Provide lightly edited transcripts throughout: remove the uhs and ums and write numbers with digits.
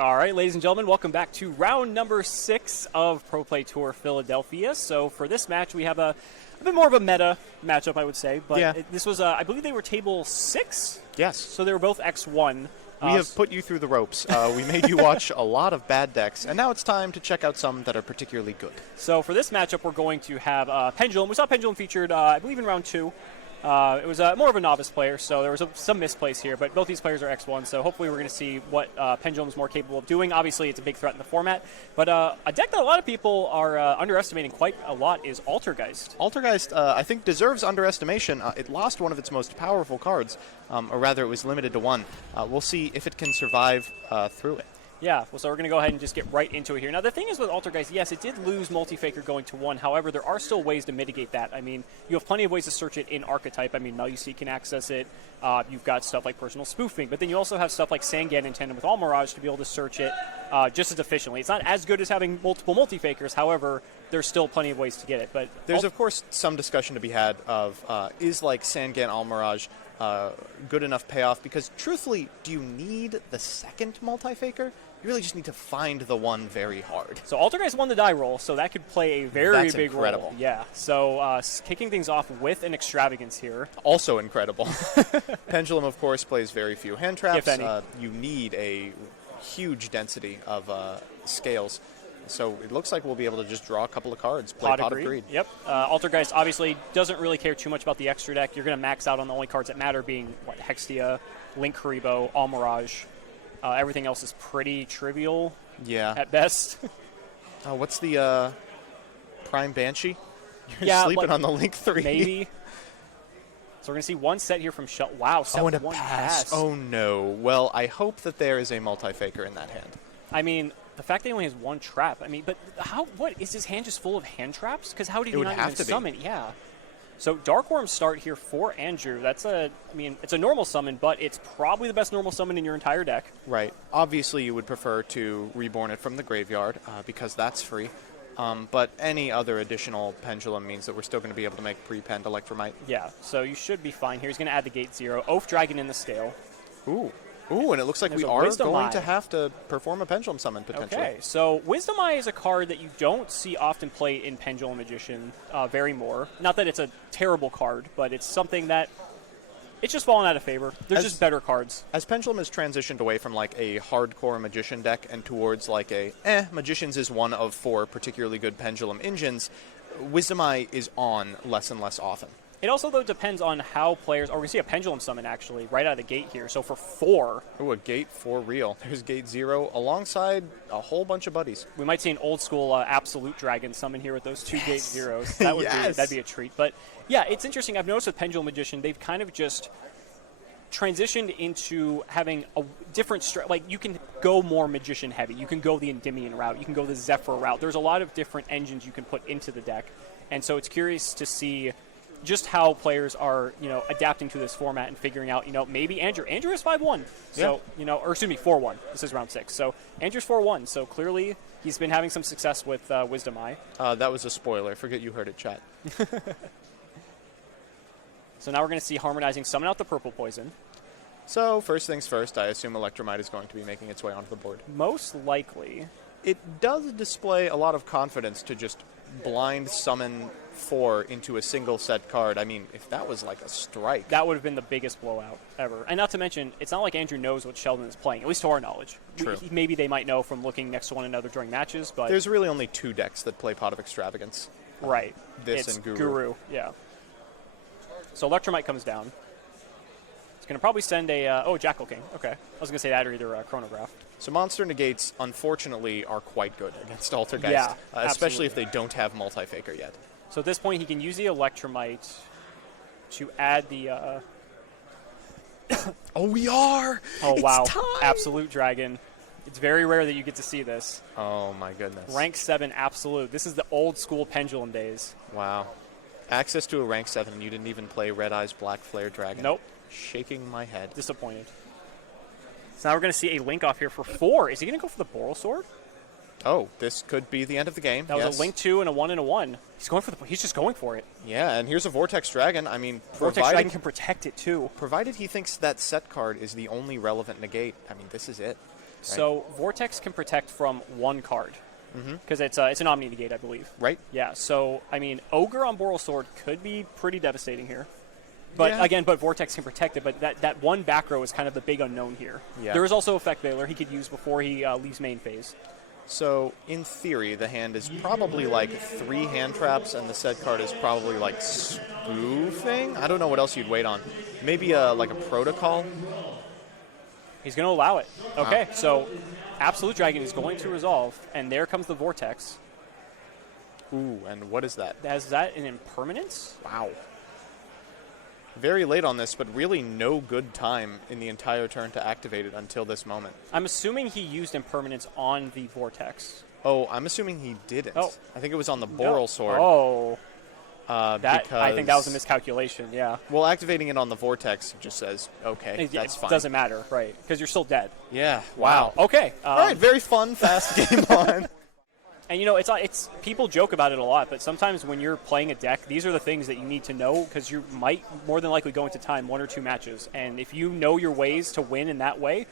All right, ladies and gentlemen, welcome back to round number 6 of Pro Play Tour Philadelphia. So for this match, we have a bit more of a meta matchup, I would say. But this was, I believe they were table 6? Yes. So they were both X1. We have put you through the ropes. We made you watch a lot of bad decks, and now it's time to check out some that are particularly good. So for this matchup, we're going to have Pendulum. We saw Pendulum featured, I believe, in round 2. It was more of a novice player, so there was some misplays here, but both these players are X1, so hopefully we're going to see what Pendulum is more capable of doing. Obviously, it's a big threat in the format, but a deck that a lot of people are underestimating quite a lot is Altergeist. Altergeist, I think, deserves underestimation. It lost one of its most powerful cards, or rather it was limited to one. We'll see if it can survive through it. Yeah, well, so we're going to go ahead and just get right into it here. Now, the thing is with Altergeist, yes, it did lose Multi-Faker going to 1. However, there are still ways to mitigate that. I mean, you have plenty of ways to search it in Archetype. I mean, Melusi can access it. You've got stuff like Personal Spoofing. But then you also have stuff like Sangan in tandem with Almirage to be able to search it just as efficiently. It's not as good as having multiple Multi-Fakers. However, there's still plenty of ways to get it. But there's, of course, some discussion to be had of is like Sangan Almirage good enough payoff? Because, truthfully, do you need the second Multi-Faker? You really just need to find the one very hard. So Altergeist won the die roll, so that could play a very big incredible. Role. Yeah. So kicking things off with an Extravagance here. Also incredible. Pendulum, of course, plays very few hand traps. If any. You need a huge density of scales. So it looks like we'll be able to just draw a couple of cards, play Pot of Greed. Yep. Altergeist obviously doesn't really care too much about the extra deck. You're going to max out on the only cards that matter, being what, Hextia, Link Karibo, Almirage. Everything else is pretty trivial at best. What's the Prime Banshee? You're sleeping on the Link 3. Maybe. So we're going to see one set here from Shell. Wow, set and a one pass. Oh, no. Well, I hope that there is a Multi-Faker in that hand. I mean, the fact that he only has one trap, I mean, but what, is his hand just full of hand traps? Because how did he not even summon? Yeah. So Dark Worm start here for Andrew. That's it's a normal summon, but it's probably the best normal summon in your entire deck. Right. Obviously, you would prefer to reborn it from the graveyard because that's free. But any other additional Pendulum means that we're still going to be able to make pre-pend Electromite. Yeah, so you should be fine here. He's going to add the Gate 0. Oath Dragon in the scale. Ooh, and it looks like we are going to have to perform a Pendulum summon, potentially. Okay, so Wisdom Eye is a card that you don't see often played in Pendulum Magician very more. Not that it's a terrible card, but it's something that it's just fallen out of favor. There's just better cards. As Pendulum has transitioned away from like a hardcore Magician deck and towards like a, Magicians is one of 4 particularly good Pendulum engines, Wisdom Eye is on less and less often. It also, though, depends on how players... we see a Pendulum summon, actually, right out of the gate here. So for 4... Ooh, a Gate 4 real. There's Gate 0 alongside a whole bunch of buddies. We might see an old-school Absolute Dragon summon here with those 2 Gate 0s. That would that'd be a treat. But, yeah, it's interesting. I've noticed with Pendulum Magician, they've kind of just transitioned into having a different... like, you can go more Magician-heavy. You can go the Endymion route. You can go the Zephyr route. There's a lot of different engines you can put into the deck. And so it's curious to see... just how players are, adapting to this format and figuring out, maybe Andrew is 5-1. So, or excuse me, 4-1. This is round 6. So Andrew's 4-1. So clearly he's been having some success with Wisdom Eye. That was a spoiler. Forget you heard it, chat. So now we're going to see Harmonizing summon out the Purple Poison. So first things first, I assume Electromite is going to be making its way onto the board. Most likely. It does display a lot of confidence to just blind summon 4 into a single set card. I mean, if that was like a strike. That would have been the biggest blowout ever. And not to mention, it's not like Andrew knows what Sheldon is playing, at least to our knowledge. True. Maybe they might know from looking next to one another during matches, but... there's really only 2 decks that play Pot of Extravagance. Right. This and Guru. Yeah. So Electromite comes down. It's going to probably send a... Jackal King. Okay. I was going to say that or either Chronograph. So Monster Negates, unfortunately, are quite good against Altergeist. Especially if they don't have Multi-Faker yet. So at this point, he can use the Electromite to add the... Oh, we are! Oh, it's wow. time! Absolute Dragon. It's very rare that you get to see this. Oh, my goodness. Rank 7 Absolute. This is the old-school Pendulum days. Wow. Access to a rank 7, and you didn't even play Red Eyes Black Flare Dragon. Nope. Shaking my head. Disappointed. So now we're going to see a Link off here for 4. Is he going to go for the Boral Sword? Oh, this could be the end of the game. That was a Link 2 and a 1 and a 1. He's just going for it. Yeah, and here's a Vortex Dragon. I mean, Vortex Dragon can protect it too. Provided he thinks that set card is the only relevant negate. I mean, this is it. So Vortex can protect from one card. Because it's an Omni Negate, I believe. Right. Yeah, so, I mean, Ogre on Boral Sword could be pretty devastating here. But, again, Vortex can protect it, but that one back row is kind of the big unknown here. Yeah. There is also Effect Veiler he could use before he leaves main phase. So, in theory, the hand is probably like 3 hand traps, and the set card is probably like spoofing? I don't know what else you'd wait on. Maybe like a protocol? He's going to allow it. Okay, so Absolute Dragon is going to resolve, and there comes the Vortex. Ooh, and what is that? Is that an Impermanence? Wow. Very late on this, but really no good time in the entire turn to activate it until this moment. I'm assuming he used Impermanence on the Vortex. Oh, I'm assuming he didn't. Oh. I think it was on the Boral Sword. Oh. Because I think that was a miscalculation, yeah. Well, activating it on the Vortex just says, okay, that's fine. It doesn't matter, right, because you're still dead. Yeah, Wow. Okay. All right, very fun, fast game on. And, you know, it's people joke about it a lot, but sometimes when you're playing a deck, these are the things that you need to know because you might more than likely go into time 1 or 2 matches. And if you know your ways to win in that way,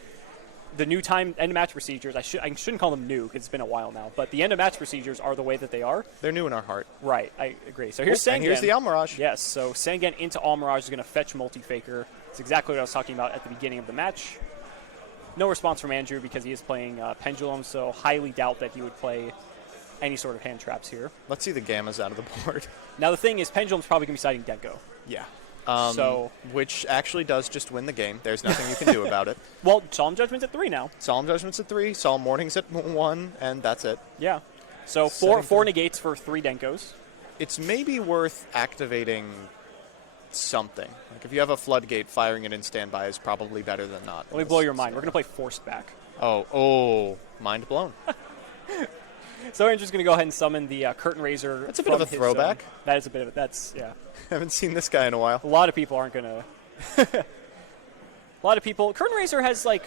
the new time end of match procedures, I shouldn't call them new because it's been a while now, but the end of match procedures are the way that they are. They're new in our heart. Right, I agree. So here's Sangan. And here's the Almirage. Yes, so Sangan into Almirage is going to fetch Multi-Faker. It's exactly what I was talking about at the beginning of the match. No response from Andrew because he is playing Pendulum, so highly doubt that he would play any sort of hand traps here. Let's see the Gammas out of the board. Now the thing is, Pendulum's probably going to be siding Denko. Yeah. Which actually does just win the game. There's nothing you can do about it. Well, Solemn Judgment's at 3 now. Solemn Judgment's at 3, Solemn Warning's at 1, and that's it. Yeah. So four negates for 3 Denkos. It's maybe worth activating something. Like if you have a Floodgate, firing it in standby is probably better than not. Let me blow your mind. We're going to play Forced back. Oh, mind blown. So Andrew's going to go ahead and summon the Curtain Raiser. That's a bit of a throwback. That is a bit of it. That's, yeah. Haven't seen this guy in a while. A lot of people aren't going to... A lot of people... Curtain Raiser has, like...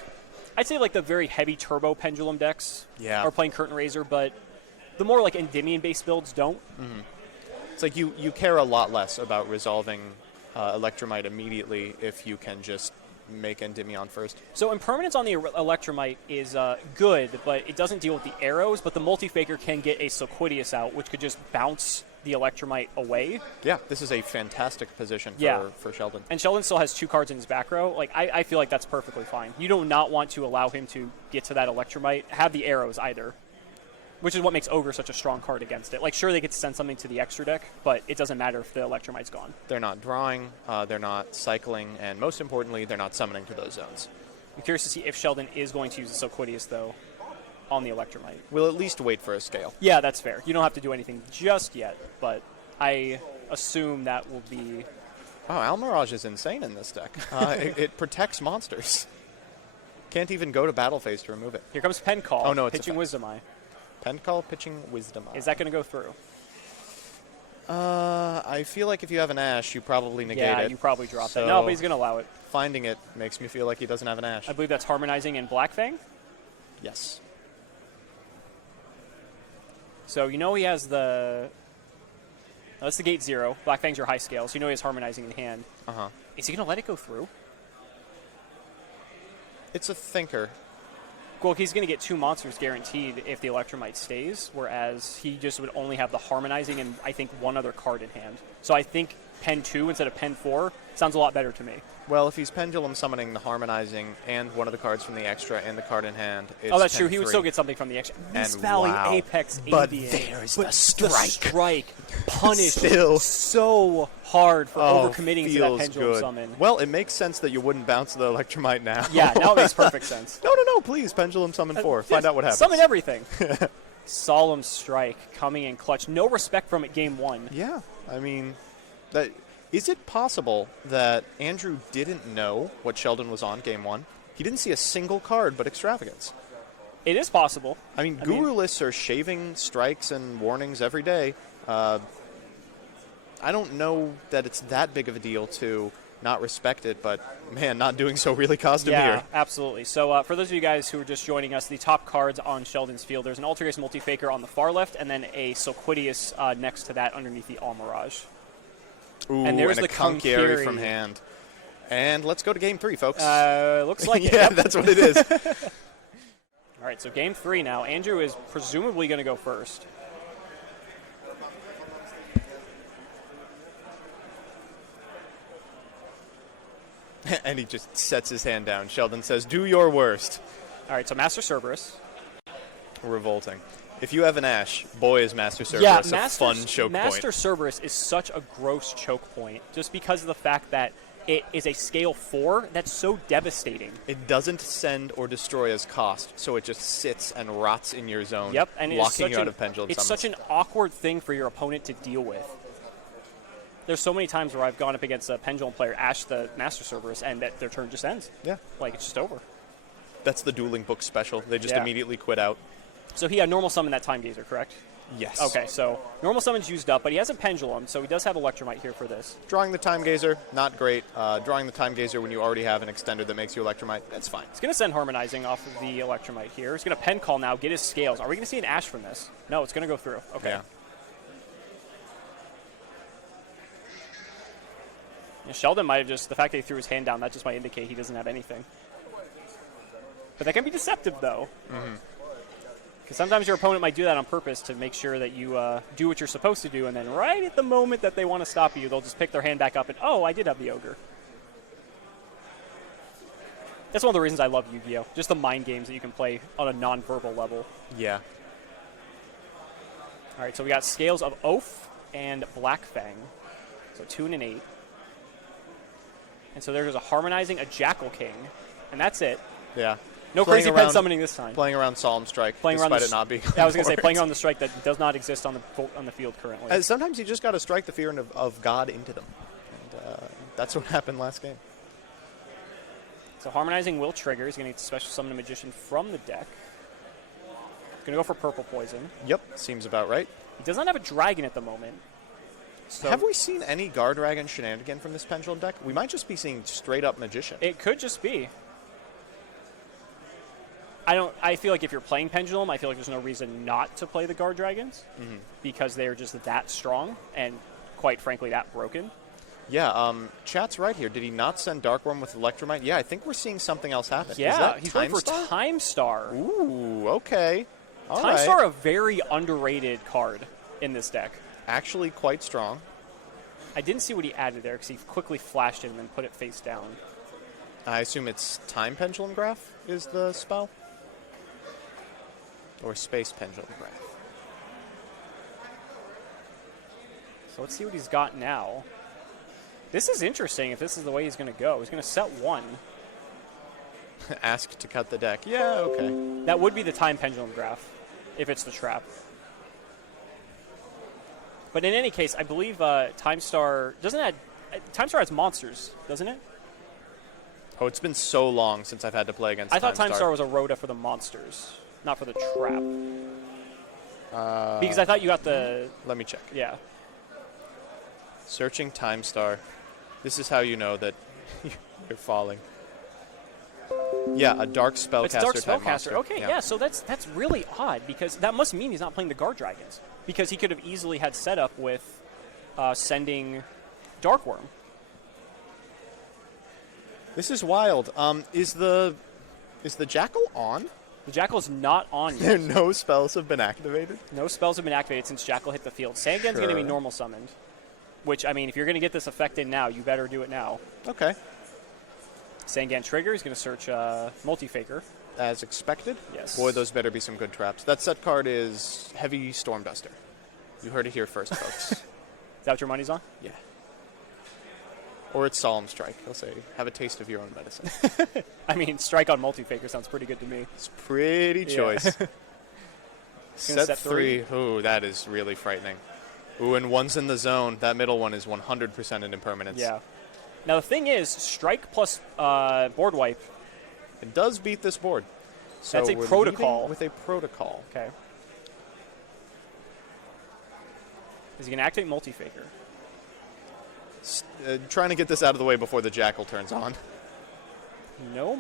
I'd say, like, the very heavy turbo Pendulum decks are playing Curtain Raiser, but the more, like, Endymion-based builds don't. Mm-hmm. It's like you care a lot less about resolving Electromite immediately if you can just make Endymion first. So Impermanence on the Electromite is good, but it doesn't deal with the arrows, but the Multi-Faker can get a Silquidius out, which could just bounce the Electromite away. Yeah, this is a fantastic position for Sheldon. And Sheldon still has 2 cards in his back row. Like, I feel like that's perfectly fine. You do not want to allow him to get to that Electromite, have the arrows either, which is what makes Ogre such a strong card against it. Like, sure, they get to send something to the extra deck, but it doesn't matter if the Electromite's gone. They're not drawing, they're not cycling, and most importantly, they're not summoning to those zones. I'm curious to see if Sheldon is going to use the Silquidius, though, on the Electromite. We'll at least wait for a scale. Yeah, that's fair. You don't have to do anything just yet, but I assume that will be... Wow, Almirage is insane in this deck. It protects monsters. Can't even go to battle phase to remove it. Here comes Pen Call. Oh, no, it's pitching Wisdom Eye. Pen Call, pitching Wisdom Eye. Is that going to go through? I feel like if you have an Ash, you probably negate it. Yeah, you probably drop it. No, but he's going to allow it. Finding it makes me feel like he doesn't have an Ash. I believe that's Harmonizing in Black Fang? Yes. So you know he has the... that's the gate 0. Black Fang's your high scale, so you know he has Harmonizing in hand. Uh-huh. Is he going to let it go through? It's a thinker. Well, he's going to get 2 monsters guaranteed if the Electromite stays, whereas he just would only have the Harmonizing and, I think, 1 other card in hand. So I think Pen 2 instead of Pen 4 sounds a lot better to me. Well, if he's Pendulum summoning the Harmonizing and 1 of the cards from the extra and the card in hand, it's that's true. Pen He would 3. still get something from the extra. Miss And Valley wow. Apex But Avian. there's the strike. Punished Still. so hard for overcommitting to that feels Pendulum good. summon. Well, it makes sense that you wouldn't bounce the Electromite now. Yeah, now it makes perfect sense. No, please, Pendulum summon 4. Find out what happens. Summon everything. Solemn Strike coming in clutch. No respect from it game 1. Yeah, I mean, is it possible that Andrew didn't know what Sheldon was on game 1? He didn't see a single card but Extravagance. It is possible. I mean, Guru lists are shaving strikes and warnings every day. I don't know that it's that big of a deal to not respect it, but, man, not doing so really caused him here. Yeah, absolutely. So for those of you guys who are just joining us, the top cards on Sheldon's field, there's an Altergeist Multi-Faker on the far left, and then a Silquidius next to that underneath the Almirage. Ooh, and there's a the Conchieri from hand. And let's go to game 3, folks. Looks like it. Yeah, Yep. that's what it is. All right, so game 3 now. Andrew is presumably going to go first. And he just sets his hand down. Sheldon says, do your worst. All right, so Master Cerberus. Revolting. If you have an Ash, boy, is Master Cerberus a fun choke Master point. Cerberus is such a gross choke point just because of the fact that it is a scale 4 that's so devastating. It doesn't send or destroy as cost, so it just sits and rots in your zone, Yep, and locking you out of Pendulum It's summons. such an awkward thing for your opponent to deal with. There's so many times where I've gone up against a Pendulum player, Ash the Master Cerberus, and that their turn just ends. Yeah. Like, it's just over. That's the dueling book special. They just Yeah. immediately quit out. So he had normal summon that Time Gazer, correct? Yes. Okay, so normal summon's used up, but he has a Pendulum, so he does have Electromite here for this. Drawing the Time Gazer, not great. Drawing the Time Gazer when you already have an extender that makes you Electromite, that's fine. He's going to send Harmonizing off of the Electromite here. He's going to Pen Call now, get his scales. Are we going to see an Ash from this? No, it's going to go through. Okay. Yeah. Yeah, Sheldon might have just, the fact that he threw his hand down, that just might indicate he doesn't have anything. But that can be deceptive, though. Because sometimes your opponent might do that on purpose to make sure that you do what you're supposed to do, and then right at the moment that they want to stop you, they'll just pick their hand back up and, oh, I did have the Ogre. That's one of the reasons I love Yu-Gi-Oh! Just the mind games that you can play on a non-verbal level. Yeah. All right, so we got Scales of Oath and Black Fang. So 2 and an 8. And so there's a Harmonizing, a Jackal King, and that's it. Yeah. No Playing crazy around- pen summoning this time. Playing around Solemn Strike, Playing around despite the it not being I was going to say, board. playing on the strike that does not exist on the field currently. Sometimes you just got to strike the fear of God into them. And that's what happened last game. So Harmonizing will trigger. He's going to special summon a Magician from the deck. Going to go for Purple Poison. Yep, seems about right. He does not have a Dragon at the moment. So Have we seen any Guard Dragon shenanigan from this Pendulum deck? We might just be seeing straight up Magician. It could just be. I feel like if you're playing Pendulum, I feel like there's no reason not to play the Guard Dragons because they're just that strong and, quite frankly, that broken. Yeah, chat's right here. Did he not send Darkworm with Electromite? Yeah, I think we're seeing something else happen. Yeah, Is that he's going Time for Star? Time Star. Ooh, okay. All Time right. Star, a very underrated card in this deck. Actually quite strong. I didn't see what he added there because he quickly flashed it and then put it face down. I assume it's Time Pendulum Graph is the spell? Or Space Pendulum Graph. So let's see what he's got now. This is interesting if this is the way he's going to go. He's going to set 1. Ask to cut the deck. Yeah, okay. That would be the Time Pendulum Graph if it's the trap. But in any case, I believe Time Star doesn't have... Time Star has monsters, doesn't it? Oh, it's been so long since I've had to play against I thought Time Star. Star was a Rhoda for the monsters, not for the trap. Because I thought you got the... Let me check. Yeah. Searching Time Star. This is how you know that you're falling. Yeah, a Dark Spellcaster. It's a Dark type Spellcaster. monster. Okay, yeah, so that's really odd because that must mean he's not playing the Guard Dragons because he could have easily had setup with sending Darkworm. This is wild. Is the Jackal on? The Jackal is not on There yet. no spells have been activated? No spells have been activated since Jackal hit the field. Sangan's going to be Sure. normal summoned, which, I mean, if you're going to get this effect in now, you better do it now. Okay. Sangan trigger. He's going to search Multi-Faker. As expected? Yes. Boy, those better be some good traps. That set card is Heavy Storm Duster. You heard it here first, folks. Is that what your money's on? Yeah. Or it's Solemn Strike. He'll say, have a taste of your own medicine. I mean, strike on Multi-Faker sounds pretty good to me. It's pretty choice. Gonna Set 3. Ooh, that is really frightening. Ooh, and one's in the zone. That middle one is 100% an impermanence. Yeah. Now, the thing is, strike plus board wipe. It does beat this board. So That's a we're protocol. leading with a protocol. Okay. Is he going to activate Multi-Faker? Trying to get this out of the way before the Jackal turns on. No.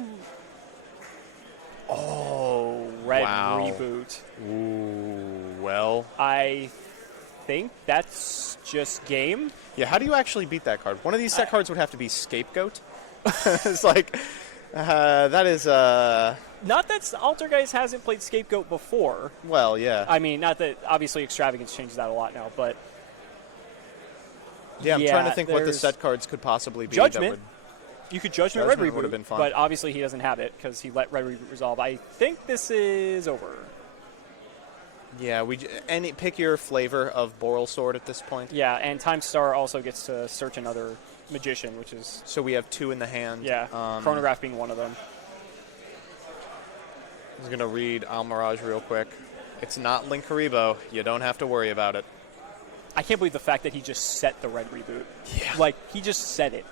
Oh, red Wow. reboot. Ooh, well. I think that's just game. Yeah, how do you actually beat that card? One of these set cards would have to be Scapegoat. It's like, that is, Not that Altergeist hasn't played Scapegoat before. Well, yeah. I mean, not that obviously Extravagance changes that a lot now, but yeah, I'm trying to think what the set cards could possibly be. Judgment. You could Judgment Red Reboot, would have been fun. but obviously he doesn't have it because he let Red Reboot resolve. I think this is over. Yeah, pick your flavor of Boral Sword at this point. Yeah, and Time Star also gets to search another Magician, which is... So we have 2 in the hand. Yeah, Chronograph being one of them. I'm going to read Almirage real quick. It's not Link Haribo. You don't have to worry about it. I can't believe the fact that he just set the Red Reboot. Yeah. Like, he just set it.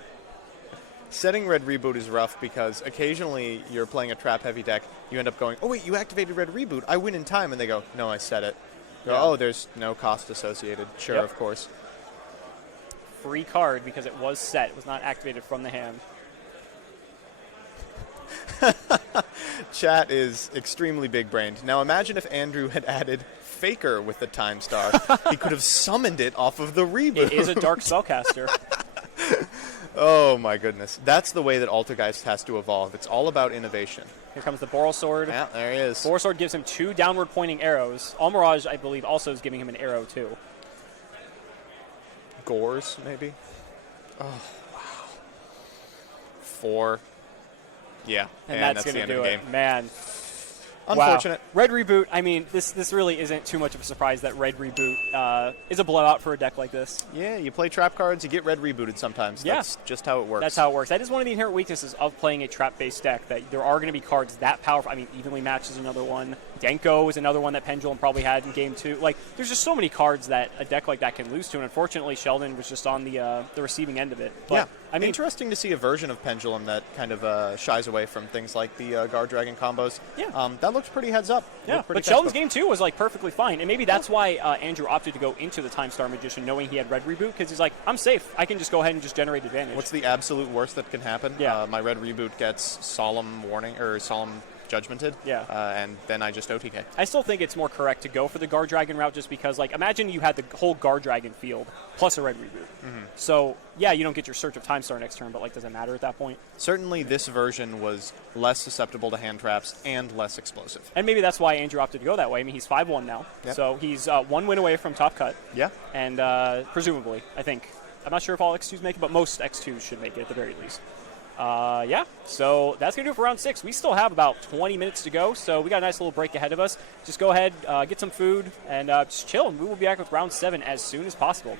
Setting Red Reboot is rough because occasionally you're playing a trap-heavy deck, you end up going, oh wait, you activated Red Reboot, I win in time, and they go, no, I set it. Go, Yeah. oh, there's no cost associated. Sure, Yep. of course. Free card because it was set. It was not activated from the hand. Chat is extremely big-brained. Now imagine if Andrew had added Faker with the Time Star. He could have summoned it off of the Reboot. It is a Dark Spellcaster. Oh my goodness. That's the way that Altergeist has to evolve. It's all about innovation. Here comes the Boral Sword. Yeah, there he is. Boral Sword gives him 2 downward-pointing arrows. Almirage, I believe, also is giving him an arrow, too. Gores, maybe? Oh, wow. 4. Yeah, And that's the going to end do of the it. game. Man. Unfortunate. Wow. Red Reboot, I mean, this really isn't too much of a surprise that Red Reboot is a blowout for a deck like this. Yeah, you play trap cards, you get Red Rebooted sometimes. Yeah. That's just how it works. That's how it works. That is one of the inherent weaknesses of playing a trap-based deck, that there are going to be cards that powerful. I mean, Evenly Matched is another one. Denko is another one that Pendulum probably had in Game 2. Like, there's just so many cards that a deck like that can lose to, and unfortunately Sheldon was just on the receiving end of it. But, yeah, I mean, interesting to see a version of Pendulum that kind of shies away from things like the Guard Dragon combos. Yeah. That looks pretty heads up. Yeah, but Sheldon's Game 2 was, like, perfectly fine. And maybe that's why Andrew opted to go into the Time Star Magician knowing he had Red Reboot, because he's like, I'm safe. I can just go ahead and just generate advantage. What's the absolute worst that can happen? Yeah. My Red Reboot gets Solemn Warning, or Solemn Judgmented. Yeah. And then I just OTK. I still think it's more correct to go for the Guard Dragon route just because, like, imagine you had the whole Guard Dragon field plus a Red Reboot. Mm-hmm. So, yeah, you don't get your Search of Time Star next turn, but, like, does it matter at that point? Certainly this version was less susceptible to hand traps and less explosive. And maybe that's why Andrew opted to go that way. I mean, he's 5-1 now. Yep. So he's 1 win away from top cut. Yeah. And presumably, I think. I'm not sure if all X2s make it, but most X2s should make it at the very least. Yeah, so that's going to do it for round 6. We still have about 20 minutes to go, so we got a nice little break ahead of us. Just go ahead, get some food, and just chill, and we will be back with round 7 as soon as possible.